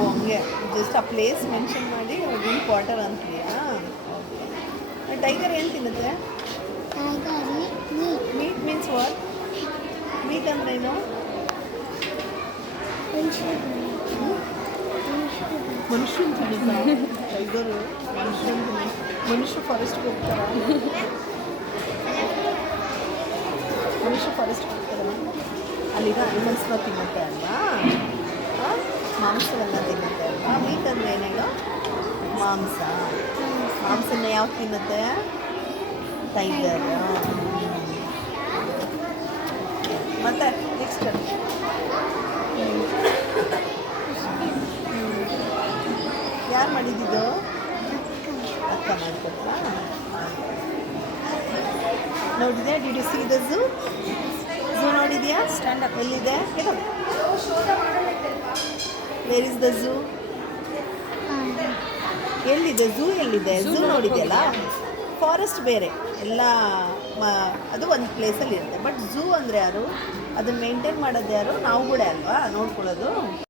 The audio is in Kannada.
ಓ ಹಂಗೆ ಜಸ್ಟ್ ಆ ಪ್ಲೇಸ್ ಮೆನ್ಷನ್ ಮಾಡಿ ಡ್ರಿಂಕ್ ವಾಟರ್ ಅಂತೀಯಾ? ಓಕೆ. ಟೈಗರ್ ಏನು ತಿನ್ನುತ್ತೆ? Meet means what? ಮೀಟ್ ಅಂದ್ರೇನು? ಮನುಷ್ಯನ ತಿನ್ನುತ್ತಾ ಟೈಗರು? ಮನುಷ್ಯರು ಫಾರೆಸ್ಟ್ಗೆ ಹೋಗ್ತಾರ? ಮನುಷ್ಯ ಫಾರೆಸ್ಟ್ಗೆ ಹೋಗ್ತಾರ? ಅಲ್ಲಿರೋ ಅನಿಮಲ್ಸ್ನ ತಿನ್ನುತ್ತೆ ಅಲ್ವಾ? ಮಾಂಸವೆಲ್ಲ ತಿನ್ನುತ್ತೆ ಅಲ್ವಾ? ಮೀಟ್ ಅಂದರೆ ಏನೇಳು? ಮಾಂಸ. ಮಾಂಸನ ಯಾವ್ದು ತಿನ್ನುತ್ತೆ? ಟೈಗರ್. ಮತ್ತೆ ನೆಕ್ಸ್ಟ್ ಯಾರು ಮಾಡಿದ್ದು? ಅಕ್ಕ ಮಾಡ್ಕೊಟ್ರಾ? ನೋಡಿದ್ಯಾ? Did U C the zoo? Zoo ನೋಡಿದ್ಯಾ? ಸ್ಟ್ಯಾಂಡ್ ಅಪ್ ಎಲ್ಲಿದೆ? Where is the zoo? ಎಲ್ಲಿದೆ ಝೂ? ಎಲ್ಲಿದೆ ಝೂ? ನೋಡಿದ್ಯಲ್ಲ, ಫಾರೆಸ್ಟ್ ಬೇರೆ ಎಲ್ಲ ಅದು ಒಂದು ಪ್ಲೇಸಲ್ಲಿ ಇರುತ್ತೆ. ಬಟ್ ಝೂ ಅಂದರೆ ಯಾರು? ಅದನ್ನು ಮೇಂಟೈನ್ ಮಾಡೋದು ಯಾರು? ನಾವು ಕೂಡ ಅಲ್ವಾ ನೋಡ್ಕೊಳ್ಳೋದು.